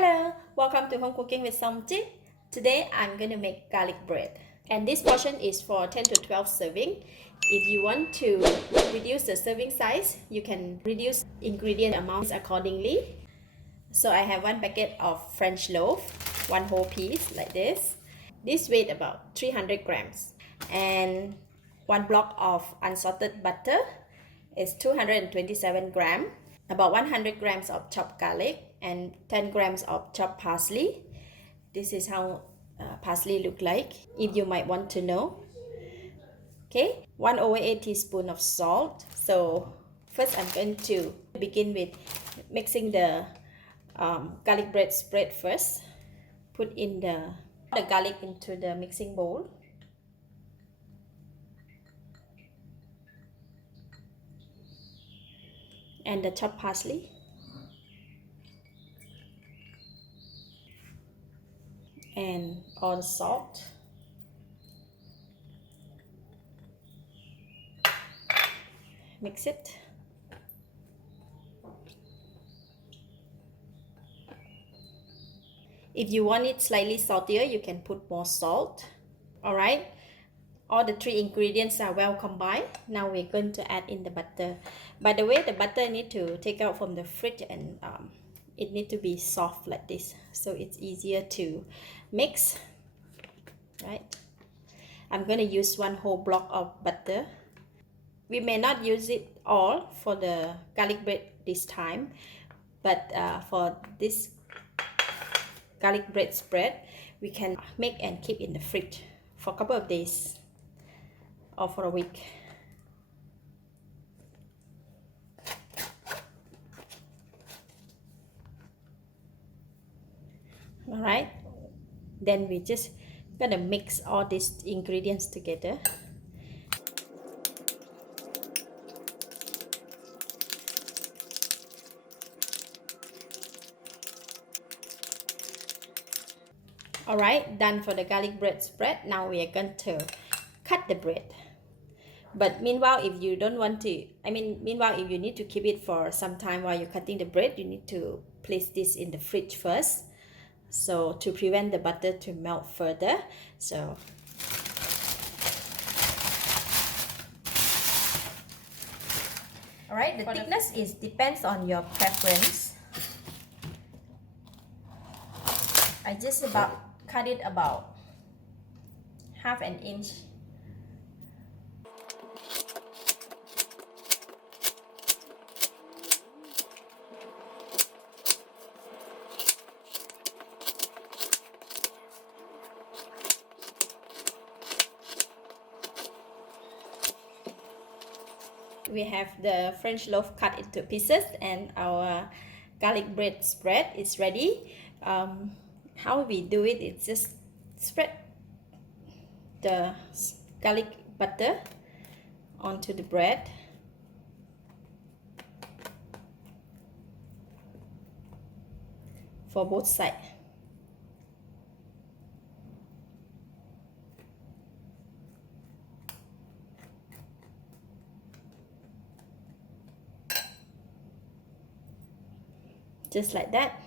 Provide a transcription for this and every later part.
Hello, welcome to Home Cooking with Somjit. Today I'm going to make garlic bread, and this portion is for 10 to 12 serving. If you want to reduce the serving size, you can reduce ingredient amounts accordingly. So I have one packet of French loaf, one whole piece like this. This weight about 300 grams, and one block of unsalted butter is 227 grams. About 100 grams of chopped garlic and 10 grams of chopped parsley. This is how parsley look like, if you might want to know. Okay, 1/8 teaspoon of salt. So first I'm going to begin with mixing the garlic bread spread first. Put in the garlic into the mixing bowl. And the chopped parsley. And all the salt. Mix it. If you want it slightly saltier, you can put more salt. Alright, all the three ingredients are well combined. Now we're going to add in the butter. By the way, the butter need to take out from the fridge, and it need to be soft like this, so it's easier to mix. Right, I'm going to use one whole block of butter. We may not use it all for the garlic bread this time, but for this garlic bread spread, we can make and keep in the fridge for a couple of days or for a week. Alright, then we just gonna mix all these ingredients together. Alright, done for the garlic bread spread. Now we are going to cut the bread. But meanwhile, if you don't want to, meanwhile, if you need to keep it for some time while you're cutting the bread, you need to place this in the fridge first, so to prevent the butter to melt further. So alright, the thickness is depends on your preference. I just cut it about half an inch. We have the French loaf cut into pieces, and our garlic bread spread is ready. How we do it is just spread the garlic butter onto the bread. For both sides. Just like that.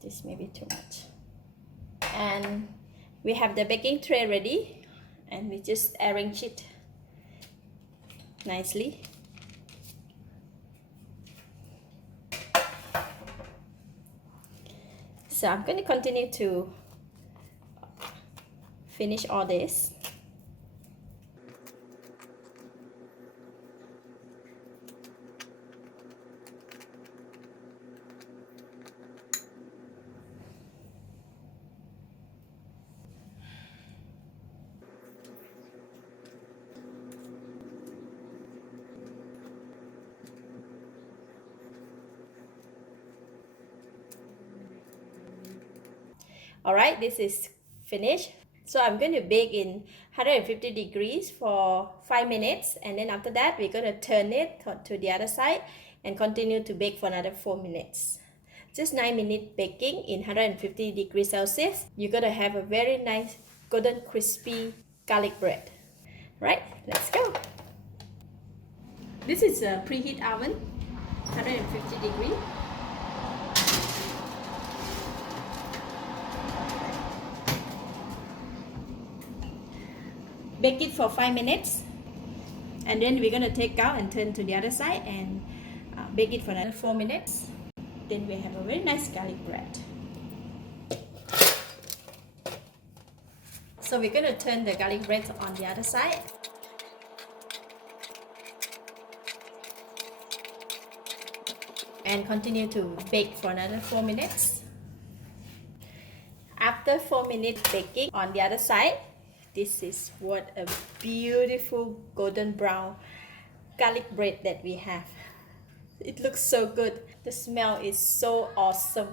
This may be too much. And we have the baking tray ready, and we just arrange it nicely. So I'm going to continue to finish all this. Alright, this is finished. So I'm going to bake in 150 degrees for 5 minutes, and then after that we're going to turn it to the other side and continue to bake for another 4 minutes. Just 9-minute baking in 150 degrees Celsius. You're going to have a very nice golden crispy garlic bread. Right, let's go. This is a preheat oven, 150 degrees. bake it for 5 minutes, and then we're gonna take out and turn to the other side and bake it for another 4 minutes. Then we have a very nice garlic bread. So we're gonna turn the garlic bread on the other side. And continue to bake for another 4 minutes. After 4 minutes baking on the other side, this is what a beautiful golden brown garlic bread that we have. It looks so good. The smell is so awesome.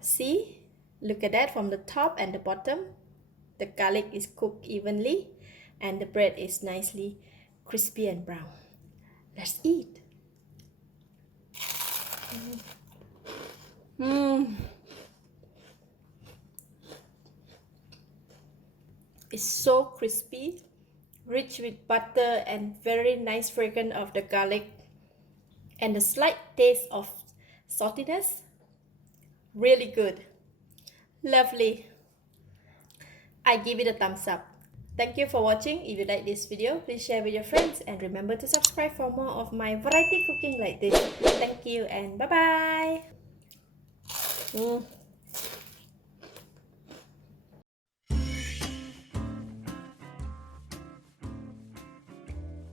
See? Look at that from the top and the bottom. The garlic is cooked evenly and the bread is nicely crispy and brown. Let's eat. It's so crispy, rich with butter and very nice fragrance of the garlic and a slight taste of saltiness. Really good. Lovely. I give it a thumbs up. Thank you for watching. If you like this video, please share with your friends and remember to subscribe for more of my variety cooking like this. Thank you and bye bye.